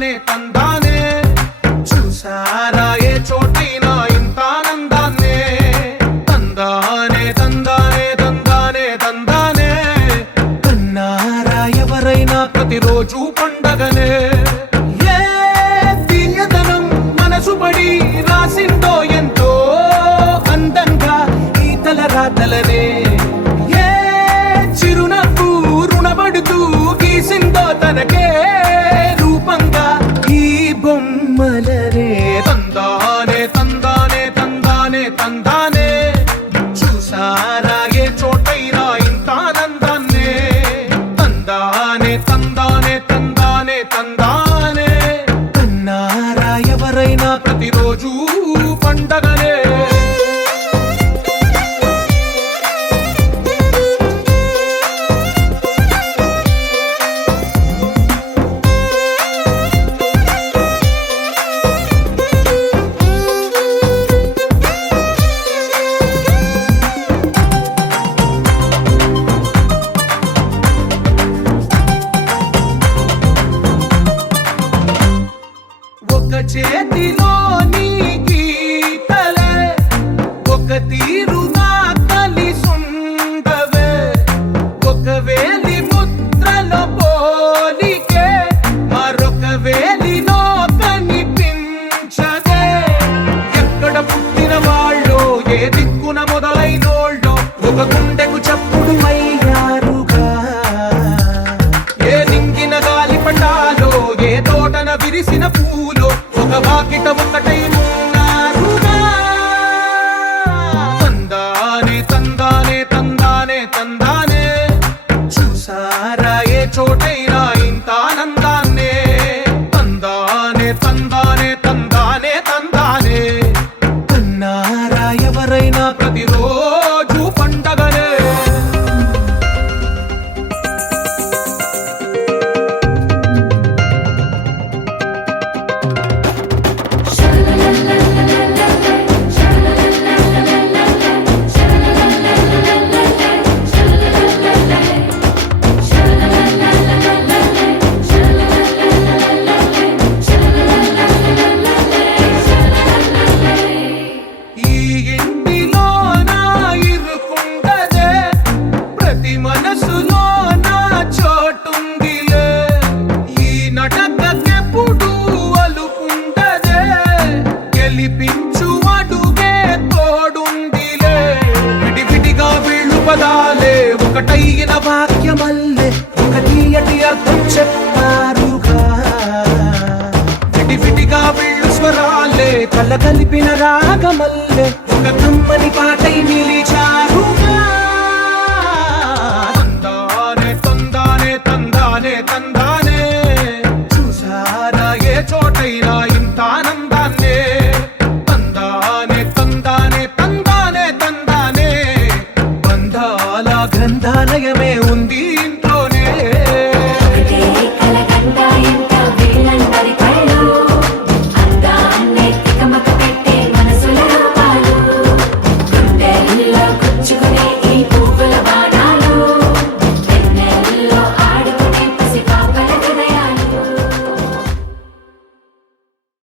తందానే తందానే చూసారా ఏ చోటైనా ఇంత ఆనందాన్నే తందానే తందానే తందానే తందానే కన్నారా ఎవరైనా ప్రతిరోజు పండగనే ఏ తీయదనం మనసు పడి రాసిందో ఎంతో అందంగా ఈ తలరాతలనే ఏ చిరునవ్వు రుణపడుతూ గీసిందో తనకే రూపంగా ఈ బొమ్మలనే తందానే తందానే తందానే తందానే చూసారా ఏ చోటైనా ఇంత ఆనందాన్నే తందానే తందానే తందానే తందానే కన్నారా ఎవరైనా ప్రతిరోజు పండగనే ఒక చేతిలో నీ గీతలే ఒక తీరుగా కలిసుండవే ఒక వేలి ముద్రలో పోలికే మరొక వేలిలో కనిపించదే ఎక్కడ పుట్టిన వాళ్ళో ఏ దిక్కున మొదలైనోళ్ళో ఒక గుండెకు చప్పుడు అయ్యారుగా ఏ నింగిన గాలి పటాలో ఏ తోటన విరిసిన పూలో ఒక వాకిట ఒకటై ఉన్నారుగా తందానే తందానే తందానే తందానే చూసారా ఏ చోటైనా ఇంత ఆనందాన్నే తందానే తందానే తందానే తందానే కన్నారా ఎవరైనా ప్రతిరోజు పండగనే ఈ ఇంటిలో నా ఇరుకుండదే ప్రతి మనసులో నా చోటుందిలే ఈ నటకెప్పుడు అలుకుండదే గెలిపించు అడుగే తోడుందిలే విడివిడిగా వీళ్ళు పదాలే ఒకటైన వాక్యమల్లే ఒక తీయటి అర్థం చెప్పారుగా విడివిడిగా వీళ్ళు స్వరాలే కల కలిపిన రాగమల్లే